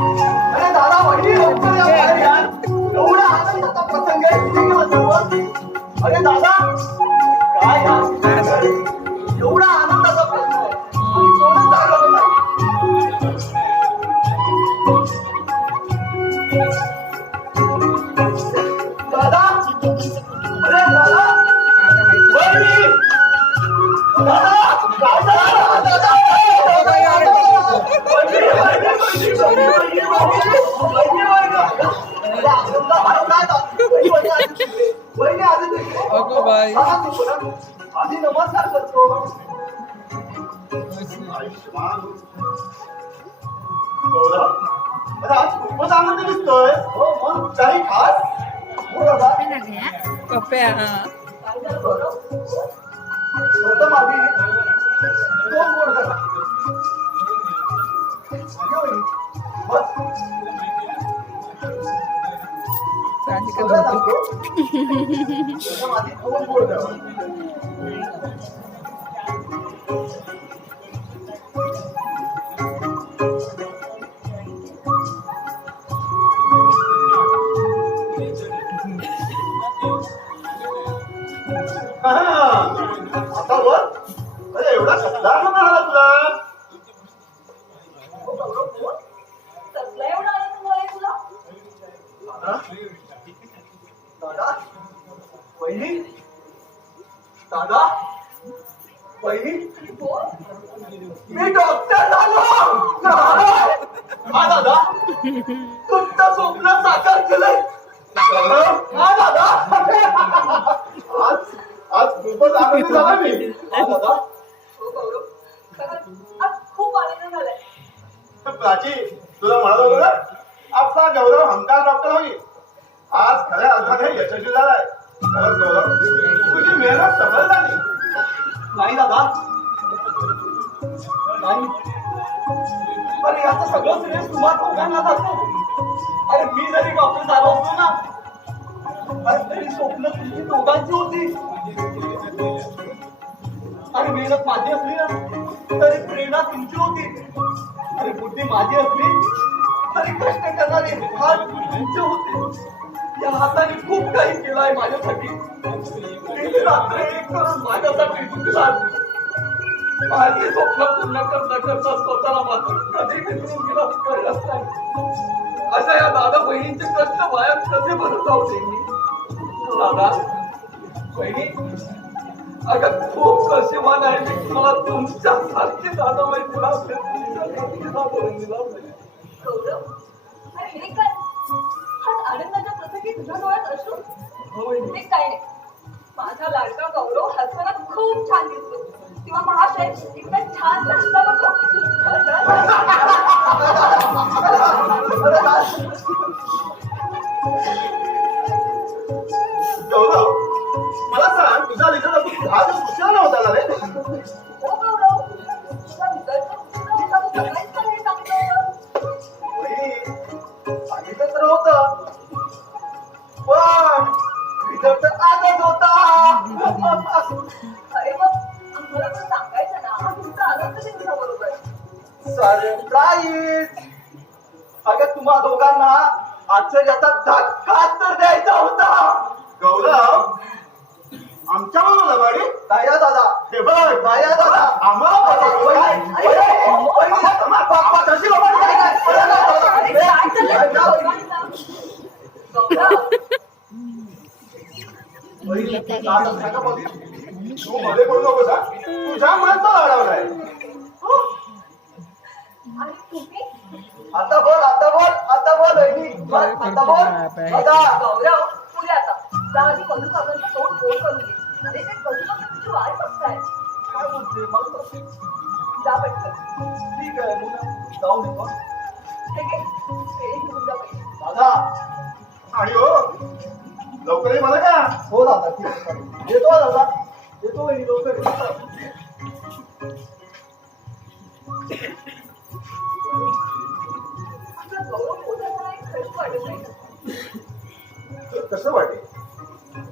अरे दादा वहिनी लवकर या बाहेर या. एवढा आनंदाचा प्रसंग आहे कुठे गेला सर्व. अरे दादा काय यार एवढा आनंदाचा प्रश्न आहे आणि कोणच जागवलं नाही. दादा अरे दादा वहिनी दादा काय झालं दादा अगो बाई आधी नमस्कार करतो. आज खूपच आनंद दिसतोय. हो मग काही खास हो दादा पप्प्या प्रथम आधी दोन गोड करा. बस सगळं सांगतो. प्रथम आधी दोन गोड करा. आता बोल. अरे एवढा कसला आनंद झाला तुला. कसला एवढा आनंद झालाय तुला? दादा वहिनी दादा वहिनी मी डॉक्टर झालो. हा दादा तुमचं स्वप्न साकार केलंय. हा दादा आज आज खूपच आनंदी झाला मी. हा दादा हो गौरव, खरंच आज खूप आनंद झालाय. प्राची तुला म्हणत होतो ना आपला गौरव हमखास डॉक्टर होईल. आज खऱ्या अर्थाने यशस्वी झालाय. खरंच गौरव तुझी मेहनत सफल झाली. नाही दादा नाही. अरे याचं सगळं श्रेय तुम्हा दोघांना जातो. अरे मी जरी डॉक्टर झालो असतो ना अरे तरी स्वप्न तुमची दोघांची होती. अरे मेहनत माझी असली ना तरी प्रेरणा तुमची होती. अरे बुद्धी माझी असली तरी कष्ट करणारे हात तुमचे होते. या हाताने खूप काही केलंय माझ्यासाठी. दिन रात्र एक करून माझ्यासाठी तुझला माझी स्वप्न पूर्ण करता करता स्वतःला मात्र कधी विसरून गेला कळलंच नाही. अशा या दादा बहिणींचे कष्ट वाया कसे भरून जाऊ दे मी. दादा बहिणी अगं खूप कशीवान आहे मी. मला तुमच्या सारखी दादा बहीण तुला गौरव अरे हे काय आज आनंदाच्या प्रसंगी तुझ्या डोळ्यात अश्रू? ते काय नाही. माझा लाडका गौरव हसताना खूप छान दिसतो किंवा महाशय इतका छान हसता बघतो. गौरव मला सांग तुझा रिझल्ट तू 10 दिवस उशिरा नव्हता ना रे. हो गौरव तुझा रिझल्ट तू सगळ्याच काही सांगतो. सांगितलं तर होतं पण रिझल्ट आजच होता. अरे मग आम्हाला पण सांगायचं ना. तुमचा आनंद ते तुझ्या बरोबर. सरप्राईज. अगं तुम्हा दोघांना आश्चर्याचा धक्का तर द्यायचा होता. गौरव आमच्या बरोबर बाडी दाया दादा हे बघ दाया दादा आम्हाला तू मध्ये बोलू नकोस हा. तुझ्या मनात अडवलाय. आणि तुम्ही आता बोल आता बोल आता बोल वहिनी आता बोल आता. गौरव पुढे आता जा आधी कधू काकांचं तोंड गोल करून घे. अरे ते कधू काका तुझी वाट बघताय. काय बोलते मला तर जा पटकन. ठीक आहे मुलं जाऊ दे. हे घे. हे घेऊन जा पहिले. दादा आणि हो लवकर ये मला का. हो दादा ठीक आहे येतो दादा येतो वहिनी लवकर येतो. गौरव मोठा झाला एक खरंच वाटत नाही. कसं वाटेल